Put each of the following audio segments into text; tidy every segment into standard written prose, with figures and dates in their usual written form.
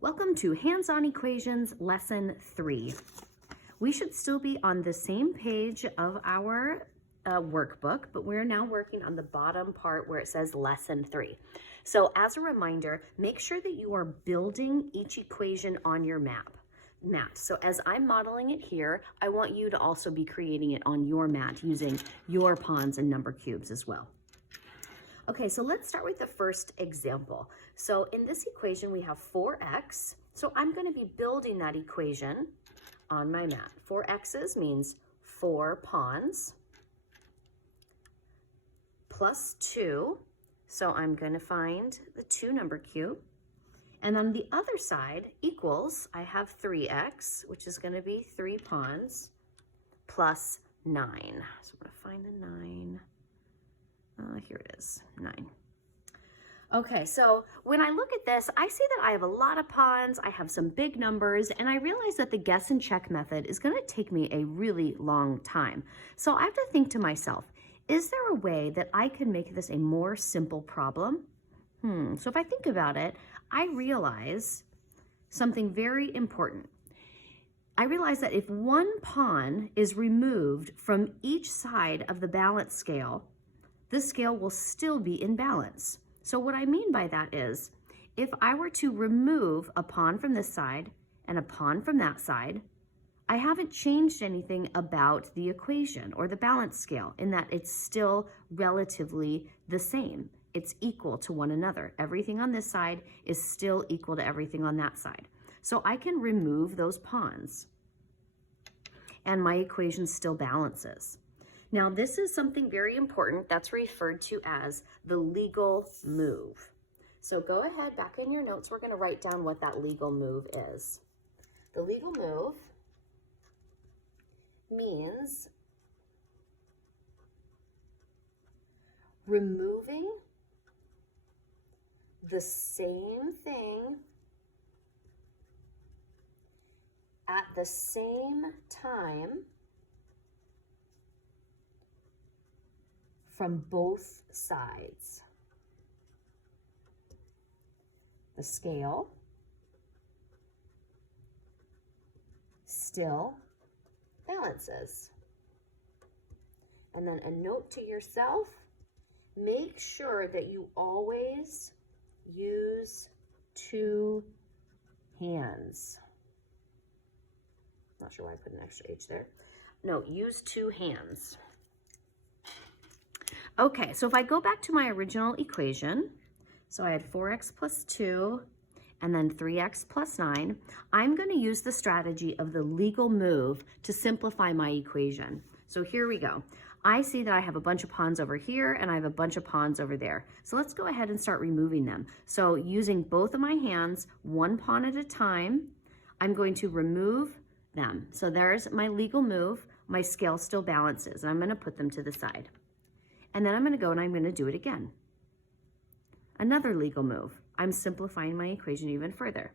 Welcome to Hands-On Equations Lesson 3. We should still be on the same page of our workbook, but we're now working on the bottom part where it says Lesson 3. So as a reminder, make sure that you are building each equation on your map. So as I'm modeling it here, I want you to also be creating it on your mat using your pawns and number cubes as well. Okay, so let's start with the first example. So in this equation, we have 4x. So I'm going to be building that equation on my mat. 4x's means 4 pawns plus 2. So I'm going to find the 2 number cube. And on the other side equals, I have 3x, which is going to be 3 pawns plus 9. So I'm going to find the 9. Here it is, 9. Okay, so when I look at this, I see that I have a lot of pawns, I have some big numbers, and I realize that the guess and check method is going to take me a really long time. So I have to think to myself, is there a way that I can make this a more simple problem? So if I think about it, I realize something very important. I realize that if one pawn is removed from each side of the balance scale, the scale will still be in balance. So what I mean by that is, if I were to remove a pawn from this side and a pawn from that side, I haven't changed anything about the equation or the balance scale in that it's still relatively the same. It's equal to one another. Everything on this side is still equal to everything on that side. So I can remove those pawns and my equation still balances. Now, this is something very important that's referred to as the legal move. So go ahead, back in your notes, we're going to write down what that legal move is. The legal move means removing the same thing at the same time from both sides. The scale still balances. And then a note to yourself, make sure that you always use 2 hands. Not sure why I put an extra H there. No, use 2 hands. Okay, so if I go back to my original equation, so I had 4x plus 2 and then 3x plus 9, I'm going to use the strategy of the legal move to simplify my equation. So here we go. I see that I have a bunch of pawns over here and I have a bunch of pawns over there. So let's go ahead and start removing them. So using both of my hands, 1 pawn at a time, I'm going to remove them. So there's my legal move. My scale still balances, and I'm going to put them to the side. And then I'm going to go and I'm going to do it again. Another legal move. I'm simplifying my equation even further.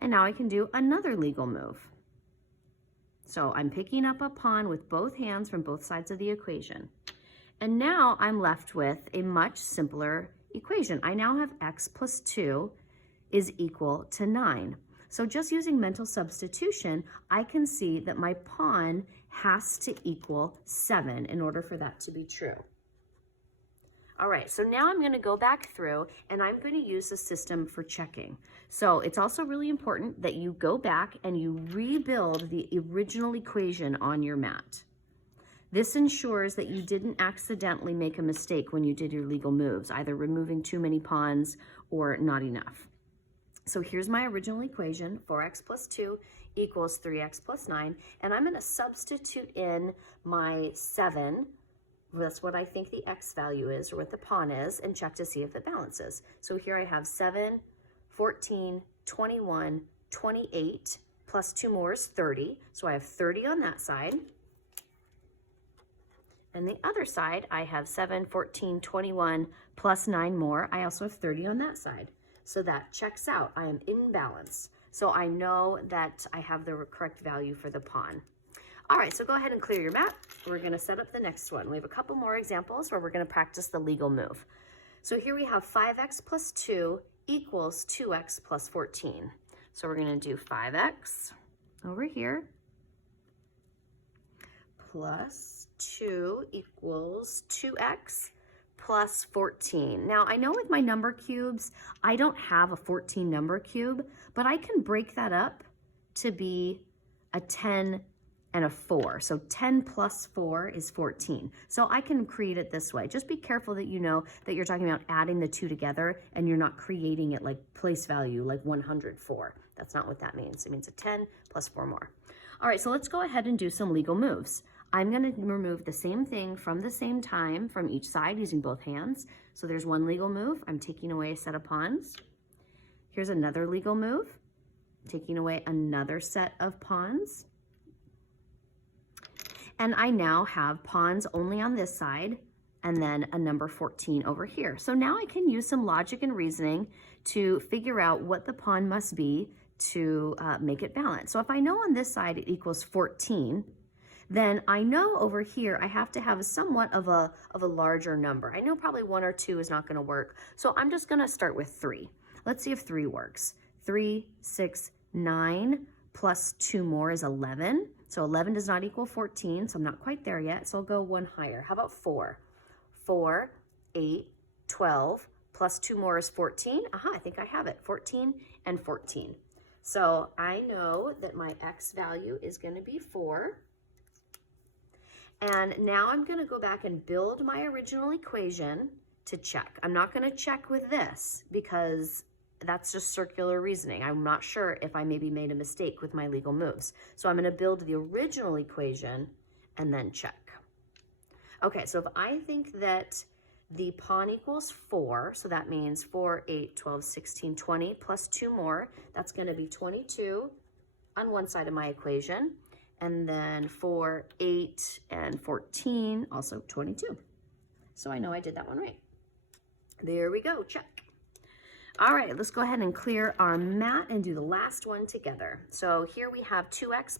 And now I can do another legal move. So I'm picking up a pawn with both hands from both sides of the equation. And now I'm left with a much simpler equation. I now have x plus 2 is equal to 9. So just using mental substitution, I can see that my pawn has to equal 7 in order for that to be true. All right, so now I'm going to go back through and I'm going to use the system for checking. So it's also really important that you go back and you rebuild the original equation on your mat. This ensures that you didn't accidentally make a mistake when you did your legal moves, either removing too many pawns or not enough. So here's my original equation, 4x plus 2 equals 3x plus 9, and I'm going to substitute in my 7. That's what I think the x value is, or what the pawn is, and check to see if it balances. So here I have 7, 14, 21, 28, plus 2 more is 30. So I have 30 on that side. And the other side, I have 7, 14, 21, plus 9 more. I also have 30 on that side. So that checks out. I am in balance. So I know that I have the correct value for the pawn. All right, so go ahead and clear your mat. We're gonna set up the next one. We have a couple more examples where we're gonna practice the legal move. So here we have 5x plus 2 equals 2x plus 14. So we're going to do 5x over here plus 2 equals 2x plus 14. Now, I know with my number cubes, I don't have a 14 number cube, but I can break that up to be a 10 and a 4. So 10 plus 4 is 14. So I can create it this way. Just be careful that you know that you're talking about adding the two together and you're not creating it like place value, like 104. That's not what that means. It means a 10 plus 4 more. All right, so let's go ahead and do some legal moves. I'm going to remove the same thing from the same time from each side using both hands. So there's one legal move. I'm taking away a set of pawns. Here's another legal move. Taking away another set of pawns. And I now have pawns only on this side and then a number 14 over here. So now I can use some logic and reasoning to figure out what the pawn must be to make it balance. So if I know on this side it equals 14, then I know over here I have to have somewhat of a larger number. I know probably 1 or 2 is not going to work. So I'm just going to start with 3. Let's see if 3 works. 3, 6, 9 plus 2 more is 11. So 11 does not equal 14, so I'm not quite there yet. So I'll go 1 higher. How about 4? 4, 8, 12 plus 2 more is 14. Aha, I think I have it. 14 and 14. So I know that my x value is going to be 4. And now I'm going to go back and build my original equation to check. I'm not going to check with this because that's just circular reasoning. I'm not sure if I maybe made a mistake with my legal moves. So I'm going to build the original equation and then check. Okay, so if I think that the pawn equals 4, so that means 4, 8, 12, 16, 20 plus 2 more, that's going to be 22 on one side of my equation. And then 4, 8, and 14, also 22. So I know I did that one right. There we go, check. All right, let's go ahead and clear our mat and do the last one together. So here we have 2x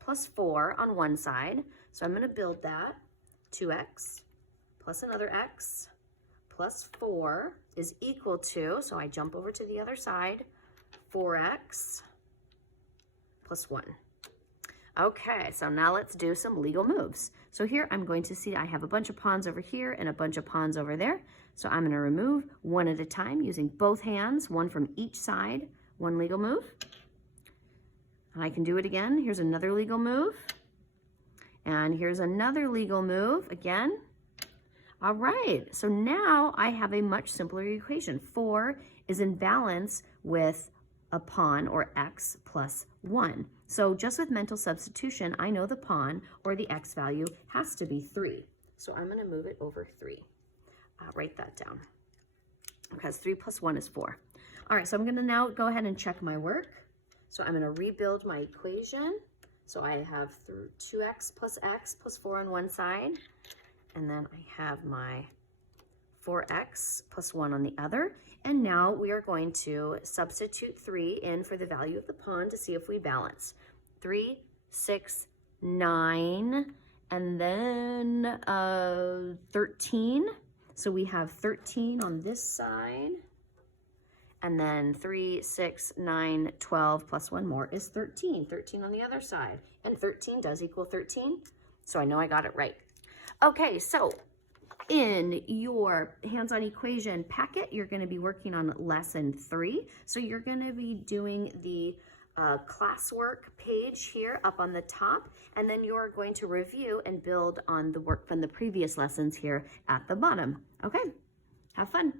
plus 4 on one side. So I'm going to build that. 2x plus another x plus 4 is equal to, so I jump over to the other side, 4x plus 1. Okay, so now let's do some legal moves. So here I'm going to see I have a bunch of pawns over here and a bunch of pawns over there. So I'm going to remove one at a time using both hands, one from each side, one legal move. And I can do it again. Here's another legal move. And here's another legal move again. All right, so now I have a much simpler equation. 4 is in balance with a pawn, or x, plus 1. So just with mental substitution, I know the pawn, or the x value, has to be 3. So I'm going to move it over 3. I'll write that down, because 3 plus 1 is 4. All right, so I'm going to now go ahead and check my work. So I'm going to rebuild my equation. So I have 2x plus 4 on one side, and then I have my 4x plus 1 on the other. And now we are going to substitute 3 in for the value of the pawn to see if we balance. 3, 6, 9, and then 13. So we have 13 on this side. And then 3, 6, 9, 12 plus 1 more is 13. 13 on the other side. And 13 does equal 13. So I know I got it right. Okay, so in your hands-on equation packet, you're going to be working on lesson 3. So you're going to be doing the classwork page here up on the top, and then you're going to review and build on the work from the previous lessons here at the bottom. Okay, have fun.